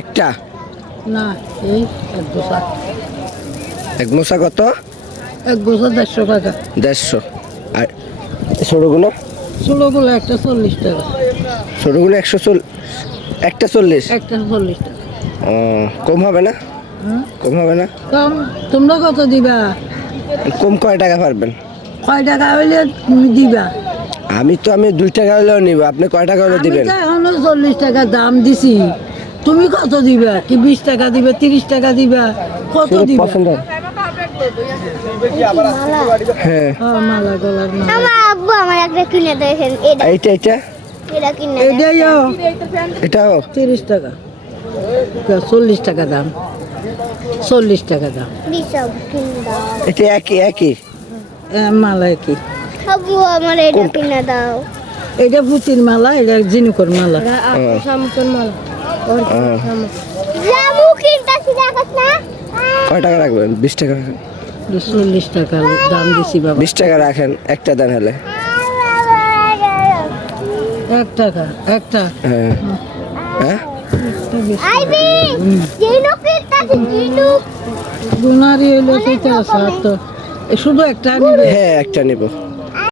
একটা না এই এক গোছা। এক মোছা কত? এক গোছা 150 টাকা। 150। আর ছোটগুলো? ষোলোগুলো একটা 40 টাকা। ছোটগুলো 140, একটা 40। একটা 40 টাকা। ও, কম হবে না? হুম? কম হবে না? কম তোমরা কত দিবা? কম কয় টাকা পারবেন? কয় টাকা হইলে তুমি দিবা? আমি 2 টাকা হলেও নিব, আপনি কয় টাকা হলে আমি দিবেন? তো এখনো 40 টাকা দাম দিছি। তুমি কত দিবা? কি 20 টাকা দিবা, 30 টাকা দিবা, কত শুধু দিবা? পছন্দ। হ্যাঁ, মালা গলার মালা। আমার আব্বু আমার একটা কিনে দিয়েছেন এটা এইটা এটা কিনে এটাইও এটাও 30 টাকা। 40 টাকা দাম। 40 টাকা দাম। দিছাও কিনে দাও এটা একই। মালা কি? আব্বু আমার এটা কিনে দাও এটা পুতির মালা, এটা জিনুকর মালা। সামতন মাল জামু কিনতাছি দেখাস না কয় টাকা রাখবেন? 20 টাকা রাখেন। 40 টাকা দাম দিছি বাবা। 20 টাকা রাখেন, একটা দেন হলে। 1 টাকা একটা। হ্যাঁ হ্যাঁ, আইবি জিনু কিনতাছি জিনু গুনারি হইলে সেটা আছে আর তো শুধু একটা নিবে। হ্যাঁ একটা নিব।